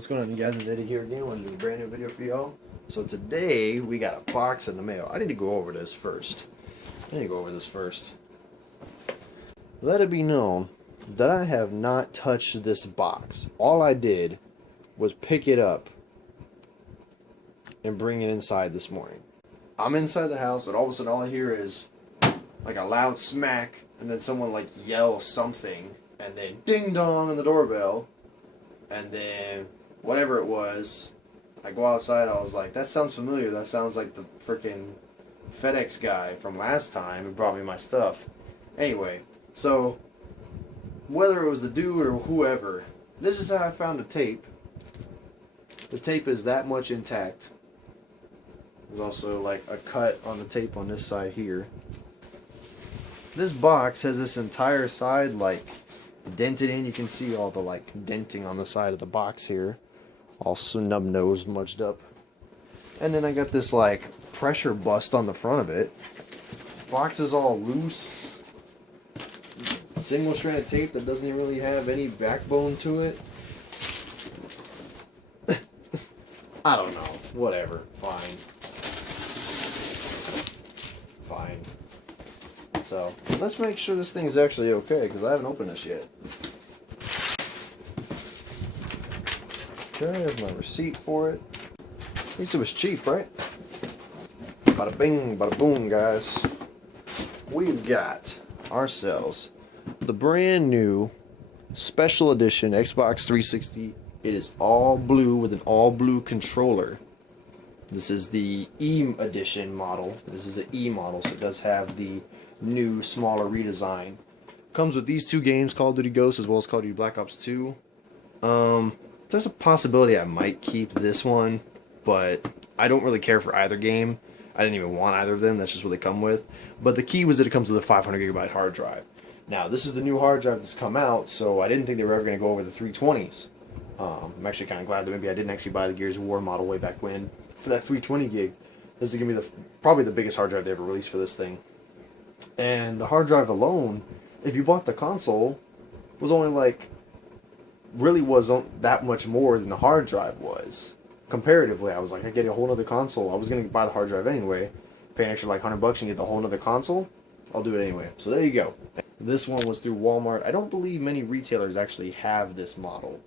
what's going on, you guys? Indead here again. Want to do a brand new video for y'all. So today we got a box in the mail. I need to go over this first. Let it be known that I have not touched this box. All I did was pick it up and bring it inside this morning. I'm inside the house and all of a sudden all I hear is like a loud smack and then someone like yells something and then ding dong on the doorbell and then whatever it was, I go outside. I was like, that sounds familiar. That sounds like the freaking FedEx guy from last time who brought me my stuff. Anyway, so whether it was the dude or whoever, this is how I found the tape. The tape is that much intact. There's also like a cut on the tape on this side here. This box has this entire side like dented in. You can see all the like denting on the side of the box here. All snub-nosed, mudged up. And then I got this like pressure bust on the front of it. Box is all loose. Single strand of tape that doesn't even really have any backbone to it. I don't know. Whatever. Fine. So, let's make sure this thing is actually okay, because I haven't opened this yet. Okay, there's my receipt for it. At least it was cheap, right? Bada bing, bada boom, guys. We've got ourselves the brand new special edition Xbox 360. It is all blue with an all blue controller. This is the E edition model. This is an E model, so it does have the new, smaller redesign. Comes with these two games, Call of Duty Ghosts as well as Call of Duty Black Ops 2. There's a possibility I might keep this one, but I don't really care for either game. I didn't even want either of them. That's just what they come with. But the key was that it comes with a 500GB hard drive. Now, this is the new hard drive that's come out, so I didn't think they were ever going to go over the 320s. I'm actually kind of glad that maybe I didn't actually buy the Gears of War model way back when for that 320 gig. This is going to be probably the biggest hard drive they ever released for this thing. And the hard drive alone, if you bought the console, was only like, really wasn't that much more than the hard drive was. Comparatively, I was like, I get a whole other console. I was going to buy the hard drive anyway. Pay an extra like $100 and get the whole other console. I'll do it anyway. So there you go. This one was through Walmart. I don't believe many retailers actually have this model.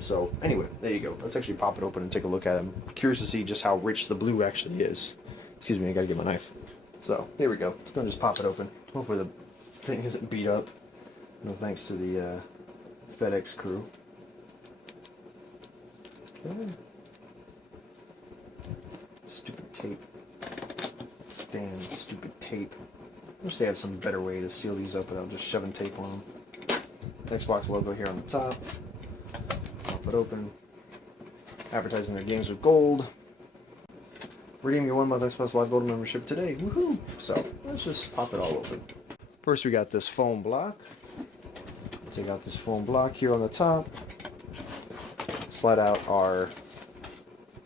So anyway, there you go. Let's actually pop it open and take a look at it. I'm curious to see just how rich the blue actually is. Excuse me, I gotta get my knife. So here we go. Just gonna just pop it open. Hopefully the thing isn't beat up. No thanks to the FedEx crew. Okay. Stupid tape. Stand stupid tape. I wish they had some better way to seal these up without just shoving tape on them. Xbox logo here on the top. Pop it open. Advertising their games with gold. Redeem your 1 month Xbox Live Gold membership today. Woohoo! So let's just pop it all open. First, we got this foam block. Take out this foam block here on the top. Slide out our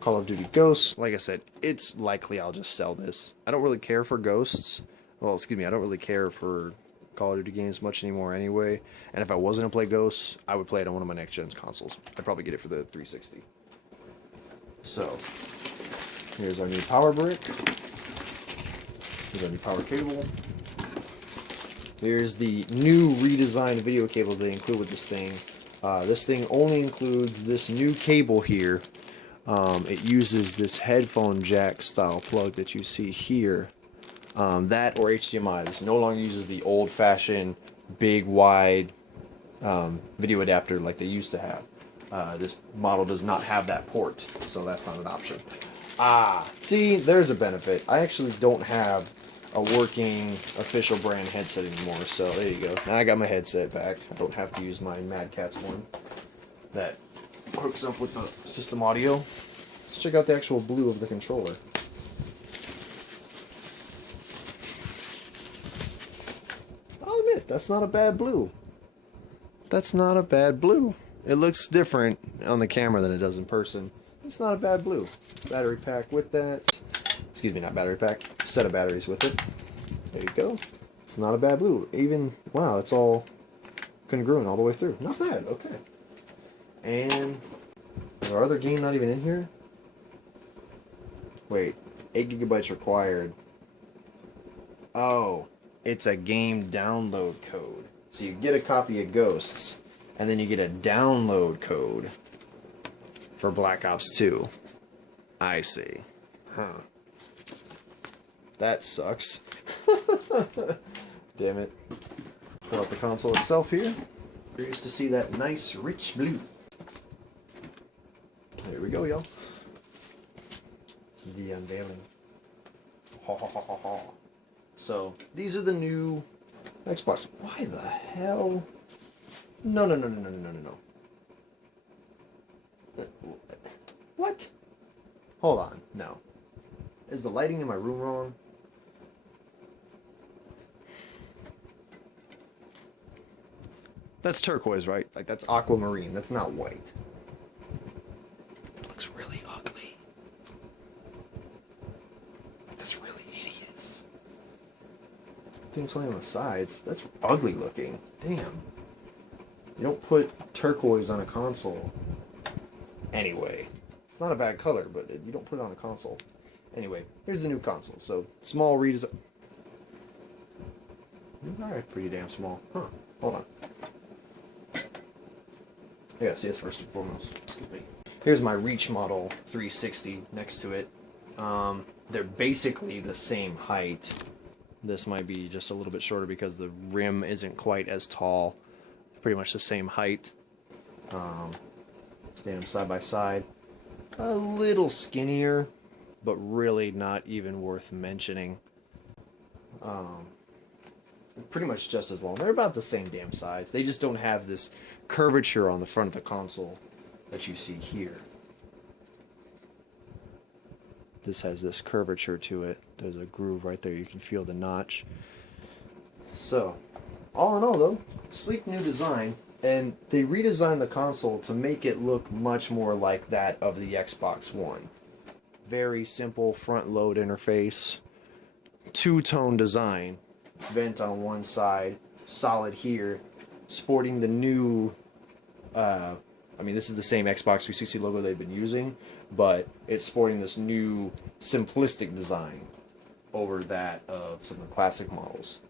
Call of Duty Ghosts. Like I said, it's likely I'll just sell this. I don't really care for Ghosts. Well, excuse me, I don't really care for Call of Duty games much anymore anyway. And if I wasn't to play Ghosts, I would play it on one of my next gen's consoles. I'd probably get it for the 360. So, here's our new power brick. Here's our new power cable. Here's the new redesigned video cable they include with this thing. This thing only includes this new cable here. It uses this headphone jack style plug that you see here. That or HDMI. This no longer uses the old-fashioned, big, wide video adapter like they used to have. This model does not have that port, so that's not an option. See, there's a benefit. I actually don't have a working official brand headset anymore, so there you go. Now I got my headset back. I don't have to use my Mad Catz one that hooks up with the system audio. Let's check out the actual blue of the controller. I'll admit, that's not a bad blue. That's not a bad blue. It looks different on the camera than it does in person. It's not a bad blue. Battery pack with that. Excuse me, not battery pack. Set of batteries with it. There you go. It's not a bad blue. Even, wow, it's all congruent all the way through. Not bad, okay. And Is our other game not even in here? Wait, 8 gigabytes required. Oh, it's a game download code. So you get a copy of Ghosts, and then you get a download code for Black Ops 2. I see. Huh. That sucks. Damn it. Pull out the console itself here. Curious to see that nice rich blue. There we go, y'all. The unveiling. Ha ha ha ha ha. So, these are the new Xbox. Why the hell? No. What? Hold on. No. Is the lighting in my room wrong? That's turquoise, right? Like, that's aquamarine. That's not white. Looks really ugly. That's really hideous. Doing something on the sides. That's ugly looking. Damn. You don't put turquoise on a console. Anyway. It's not a bad color, but you don't put it on a console. Anyway, here's the new console. So, small redesign. Alright, pretty damn small. Huh. Hold on. I gotta see this first and foremost. Excuse me. Here's my Reach Model 360 next to it. They're basically the same height. This might be just a little bit shorter because the rim isn't quite as tall. Pretty much the same height. Stand them side by side. A little skinnier, but really not even worth mentioning. Pretty much just as long. They're about the same damn size. They just don't have this curvature on the front of the console that you see here. This has this curvature to it. There's a groove right there. You can feel the notch. So, all in all though, sleek new design, and they redesigned the console to make it look much more like that of the Xbox One. Very simple front load interface, two-tone design, vent on one side, solid here, sporting the new, I mean, this is the same Xbox 360 logo they've been using, but it's sporting this new simplistic design over that of some of the classic models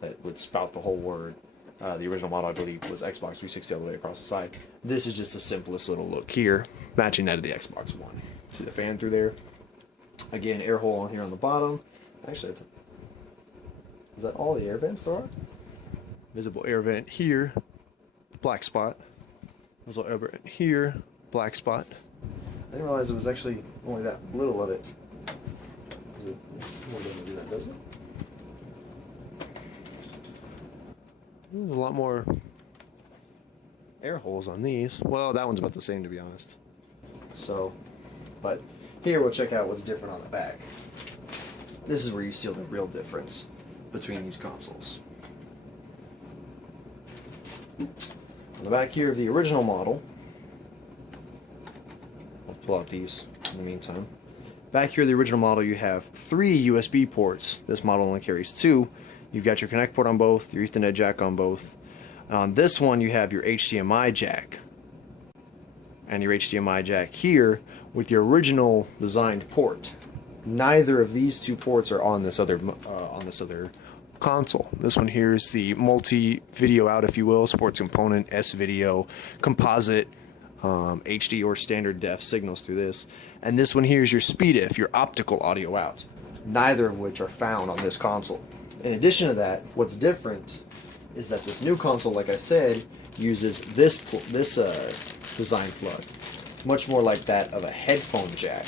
that would spout the whole word. The original model, I believe, was Xbox 360 all the way across the side. This is just the simplest little look here, matching that of the Xbox One. See the fan through there? Again, air hole on here on the bottom. Actually, is that all the air vents there are? Visible air vent here, black spot. Visible air vent here, black spot. I didn't realize it was actually only that little of it. This one doesn't do that, does it? There's a lot more air holes on these. Well, that one's about the same, to be honest. So, but here we'll check out what's different on the back. This is where you see the real difference between these consoles. On the back here of the original model, I'll pull out these in the meantime. Back here of the original model, you have 3 USB ports. This model only carries 2. You've got your Connect port on both, your Ethernet jack on both. On this one, you have your HDMI jack and your HDMI jack here with your original designed port. Neither of these 2 ports are on this other console. This one here is the multi-video out, if you will, sports component, S-video, composite, HD or standard def signals through this. And this one here is your SpeedIF, your optical audio out. Neither of which are found on this console. In addition to that, what's different is that this new console, like I said, uses this design plug, much more like that of a headphone jack.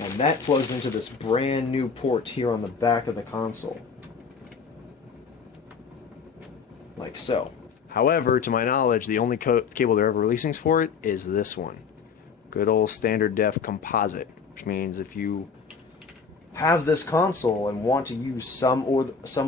And that plugs into this brand new port here on the back of the console. Like so. However, to my knowledge, the only cable they're ever releasing for it is this one. Good old standard def composite, which means if you have this console and want to use some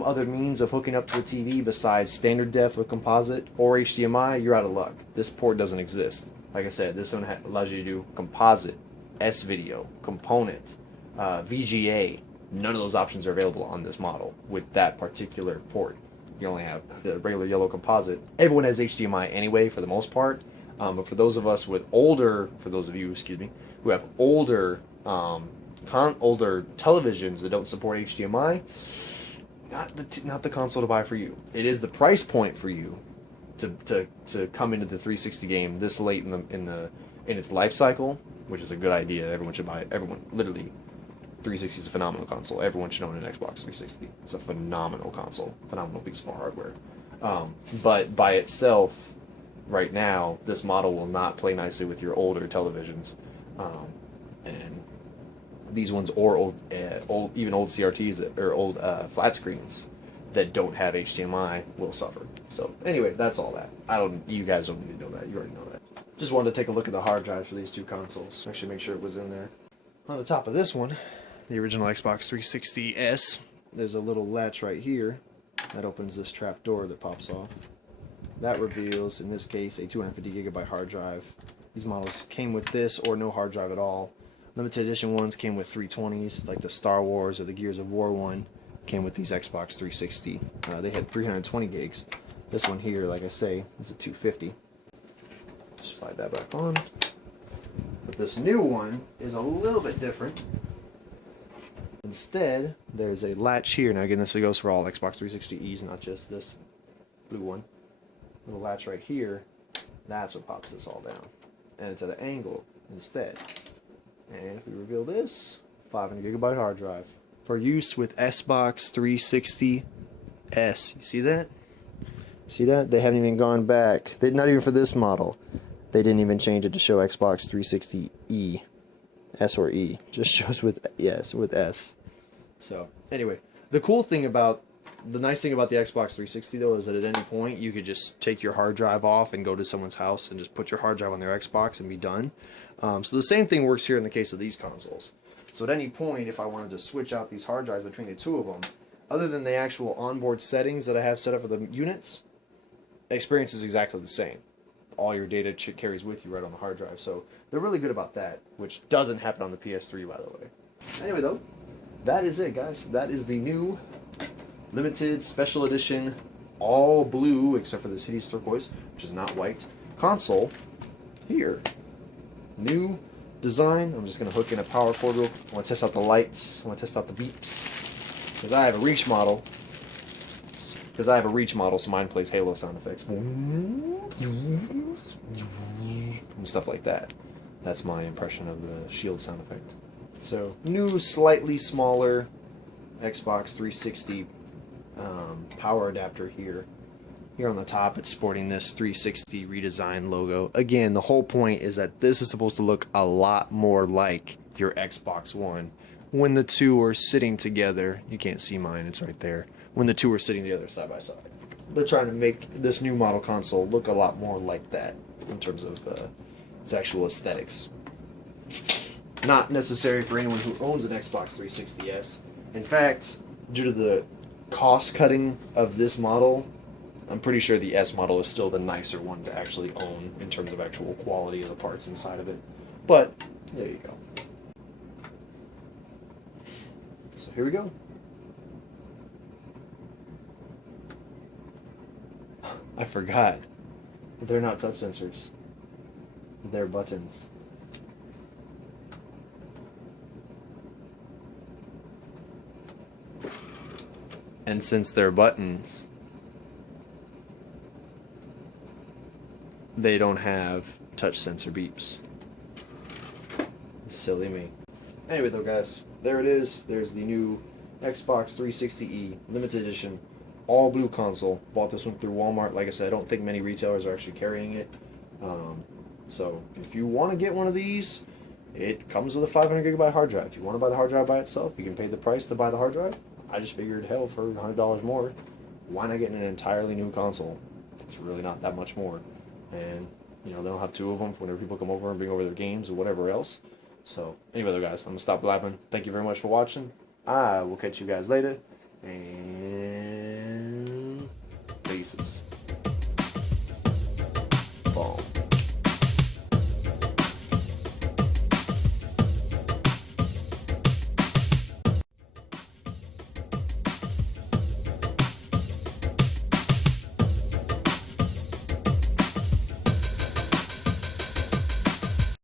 other means of hooking up to a TV besides standard def with composite or HDMI, you're out of luck. This port doesn't exist. Like I said, this one allows you to do composite, S-video, component, VGA. None of those options are available on this model with that particular port. You only have the regular yellow composite. Everyone has HDMI anyway, for the most part. But for those of us with older, for those of you, excuse me, who have older older televisions that don't support HDMI, not the console to buy for you. It is the price point for you to come into the 360 game this late in its life cycle, which is a good idea. Everyone should buy it. Everyone, literally, 360 is a phenomenal console. Everyone should own an Xbox 360. It's a phenomenal console, phenomenal piece of hardware. But by itself, right now, this model will not play nicely with your older televisions, and these ones, or even old CRTs or old flat screens that don't have HDMI will suffer. So anyway, that's all that. You guys don't need to know that. You already know that. Just wanted to take a look at the hard drives for these two consoles. Actually, make sure it was in there. On the top of this one, the original Xbox 360S, there's a little latch right here that opens this trap door that pops off. That reveals, in this case, a 250GB hard drive. These models came with this or no hard drive at all. Limited edition ones came with 320s, like the Star Wars or the Gears of War one, came with these Xbox 360. They had 320 gigs. This one here, like I say, is a 250. Just slide that back on. But this new one is a little bit different. Instead, there's a latch here. Now again, this goes for all Xbox 360Es, not just this blue one. Little latch right here, that's what pops this all down. And it's at an angle instead. And if we reveal this, 500GB hard drive. For use with Xbox 360S. You see that? See that? They haven't even gone back. Not even for this model. They didn't even change it to show Xbox 360E. S or E. Just shows with S. So, anyway. The nice thing about the Xbox 360 though is that at any point you could just take your hard drive off and go to someone's house and just put your hard drive on their Xbox and be done. So the same thing works here in the case of these consoles. So at any point, if I wanted to switch out these hard drives between the two of them, other than the actual onboard settings that I have set up for the units, the experience is exactly the same. All your data carries with you right on the hard drive. So they're really good about that, which doesn't happen on the PS3, by the way. Anyway, though, that is it, guys. That is the new limited special edition all blue, except for this hideous turquoise, which is not white, console here. New design. I'm just going to hook in a power cord real quick. I want to test out the lights. I want to test out the beeps. Because I have a reach model. So mine plays Halo sound effects. And stuff like that. That's my impression of the shield sound effect. So, new, slightly smaller Xbox 360 power adapter here. Here on the top, it's sporting this 360 redesign logo. Again, the whole point is that this is supposed to look a lot more like your Xbox One when the two are sitting together. You can't see mine, it's right there. When the two are sitting together side by side. They're trying to make this new model console look a lot more like that in terms of its actual aesthetics. Not necessary for anyone who owns an Xbox 360S. In fact, due to the cost cutting of this model, I'm pretty sure the S model is still the nicer one to actually own in terms of actual quality of the parts inside of it. But, there you go. So here we go. I forgot. They're not touch sensors. They're buttons. And since they're buttons, they don't have touch sensor beeps. Silly me. Anyway though, guys, there it is. There's the new Xbox 360E limited edition all blue console. Bought this one through Walmart. Like I said, I don't think many retailers are actually carrying it. So if you want to get one of these, it comes with a 500GB hard drive. If you want to buy the hard drive by itself, you can pay the price to buy the hard drive. I just figured, hell, for $100 more, why not get an entirely new console? It's really not that much more. And, you know, they'll have two of them for whenever people come over and bring over their games or whatever else. So, anyway, though, guys, I'm going to stop blabbing. Thank you very much for watching. I will catch you guys later. And